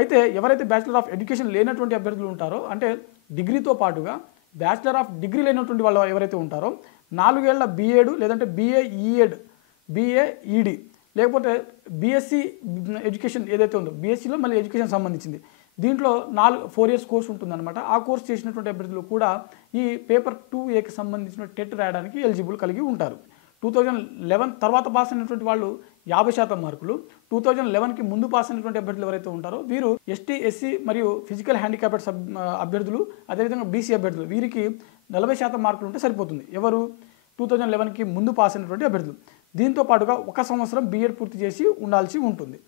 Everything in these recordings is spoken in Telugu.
అయితే ఎవరైతే బ్యాచిలర్ ఆఫ్ ఎడ్యుకేషన్ లేనటువంటి అభ్యర్థులు ఉంటారో, అంటే డిగ్రీతో పాటుగా బ్యాచిలర్ ఆఫ్ డిగ్రీ లేనటువంటి వాళ్ళు ఎవరైతే ఉంటారో 4 ఏళ్ల బీఎడ్ లేదంటే బీఏఈఎడ్, బీఏఈడి లేకపోతే బీఎస్సీ ఎడ్యుకేషన్ ఏదైతే ఉందో, బీఎస్సీలో మళ్ళీ ఎడ్యుకేషన్ సంబంధించింది, దీంట్లో 4 ఇయర్స్ కోర్స్ ఉంటుందన్నమాట. ఆ కోర్స్ చేసినటువంటి అభ్యర్థులు కూడా ఈ పేపర్ 2ఏకి సంబంధించిన టెట్ రాయడానికి ఎలిజిబుల్ కలిగి ఉంటారు. 2011 తర్వాత పాస్ అయినటువంటి వాళ్ళు 50% మార్కులు, 2011కి ముందు పాస్ అయినటువంటి అభ్యర్థులు ఎవరైతే ఉంటారో వీరు ఎస్టీ, ఎస్సీ మరియు ఫిజికల్ హ్యాండిక్యాప్డ్ అభ్యర్థులు, అదేవిధంగా బీసీ అభ్యర్థులు, వీరికి 40% మార్కులు ఉంటే సరిపోతుంది. ఎవరు? 2011కి ముందు పాస్ అయినటువంటి అభ్యర్థులు. దీంతో పాటుగా 1 సంవత్సరం బీఎడ్ పూర్తి చేసి ఉండాల్సి ఉంటుంది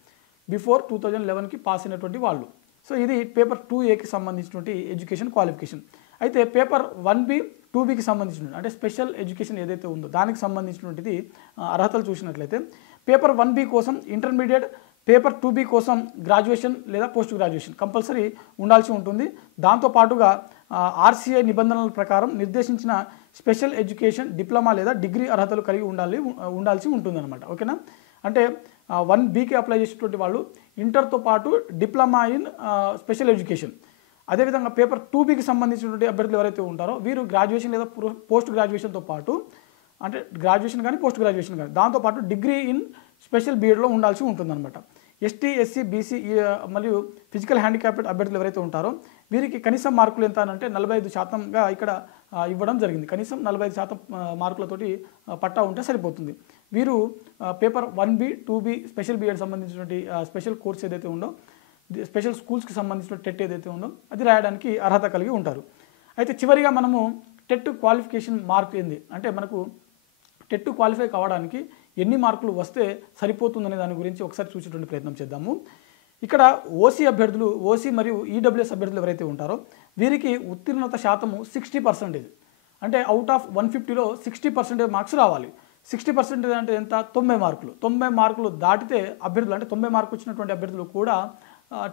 బిఫోర్ 2011కి పాస్ అయినటువంటి వాళ్ళు. సో ఇది పేపర్ 2ఏకి సంబంధించినటువంటి ఎడ్యుకేషన్ క్వాలిఫికేషన్. అయితే పేపర్ 1B, 2Bకి సంబంధించినటువంటి అంటే స్పెషల్ ఎడ్యుకేషన్ ఏదైతే ఉందో దానికి సంబంధించినటువంటిది అర్హతలు చూసినట్లయితే పేపర్ 1B కోసం ఇంటర్మీడియట్, పేపర్ 2B కోసం గ్రాడ్యుయేషన్ లేదా పోస్ట్ గ్రాడ్యుయేషన్ కంపల్సరీ ఉండాల్సి ఉంటుంది. దాంతోపాటుగా ఆర్సీఐ నిబంధనల ప్రకారం నిర్దేశించిన స్పెషల్ ఎడ్యుకేషన్ డిప్లొమా లేదా డిగ్రీ అర్హతలు కలిగి ఉండాల్సి ఉంటుందన్నమాట. ఓకేనా? అంటే 1Bకి అప్లై చేసేటువంటి వాళ్ళు ఇంటర్తో పాటు డిప్లొమా ఇన్ స్పెషల్ ఎడ్యుకేషన్, అదేవిధంగా పేపర్ 2Bకి సంబంధించినటువంటి అభ్యర్థులు ఎవరైతే ఉంటారో వీరు గ్రాడ్యుయేషన్ లేదా పోస్ట్ గ్రాడ్యుయేషన్తో పాటు, అంటే గ్రాడ్యుయేషన్ కానీ పోస్ట్ గ్రాడ్యుయేషన్ కానీ దాంతోపాటు డిగ్రీ ఇన్ స్పెషల్ బీఎడ్లో ఉండాల్సి ఉంటుందన్నమాట. ఎస్టీ, ఎస్సీ, బీసీ మరియు ఫిజికల్ హ్యాండిక్యాప్డ్ అభ్యర్థులు ఎవరైతే ఉంటారో వీరికి కనీసం మార్కులు ఎంత అంటే 45%గా ఇక్కడ ఇవ్వడం జరిగింది. కనీసం 45% మార్కులతోటి పట్టా ఉంటే సరిపోతుంది. వీరు paper 1B, 2B special B Ed సంబంధించినటువంటి స్పెషల్ కోర్స్ ఏదైతే ఉందో, స్పెషల్ స్కూల్స్కి సంబంధించిన టెట్ ఏదైతే ఉందో అది రాయడానికి అర్హత కలిగి ఉంటారు. అయితే చివరిగా మనము టెట్ క్వాలిఫికేషన్ మార్క్ ఏంది అంటే మనకు టెట్ క్వాలిఫై కావడానికి ఎన్ని మార్కులు వస్తే సరిపోతుందనే దాని గురించి ఒకసారి చూసేటువంటి ప్రయత్నం చేద్దాము. ఇక్కడ ఓసీ అభ్యర్థులు, ఓసీ మరియు ఈడబ్ల్యూఎస్ అభ్యర్థులు ఎవరైతే ఉంటారో వీరికి ఉత్తీర్ణత శాతము 60%. అంటే అవుట్ ఆఫ్ 150లో 60% మార్క్స్ రావాలి. 60% అంటే ఎంత? 90 మార్కులు. 90 మార్కులు దాటితే అభ్యర్థులు, అంటే 90 మార్కులు వచ్చినటువంటి అభ్యర్థులు కూడా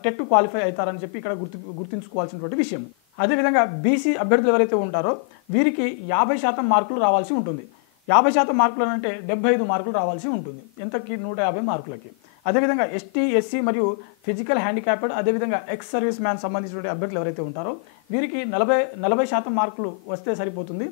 టెట్ క్వాలిఫై అవుతారని చెప్పి ఇక్కడ గుర్తుంచుకోవాల్సినటువంటి విషయం. అదేవిధంగా బీసీ అభ్యర్థులు ఎవరైతే ఉంటారో వీరికి 50% మార్కులు రావాల్సి ఉంటుంది. 50% మార్కులు అంటే 75 మార్కులు రావాల్సి ఉంటుంది. ఎంతకి? 150 మార్కులకి. అదేవిధంగా ఎస్టీ, ఎస్సీ మరియు ఫిజికల్ హ్యాండిక్యాప్డ్, అదేవిధంగా ఎక్స్ సర్వీస్ మ్యాన్ సంబంధించిన అభ్యర్థులు ఎవరైతే ఉంటారో వీరికి 40% మార్కులు వస్తే సరిపోతుంది.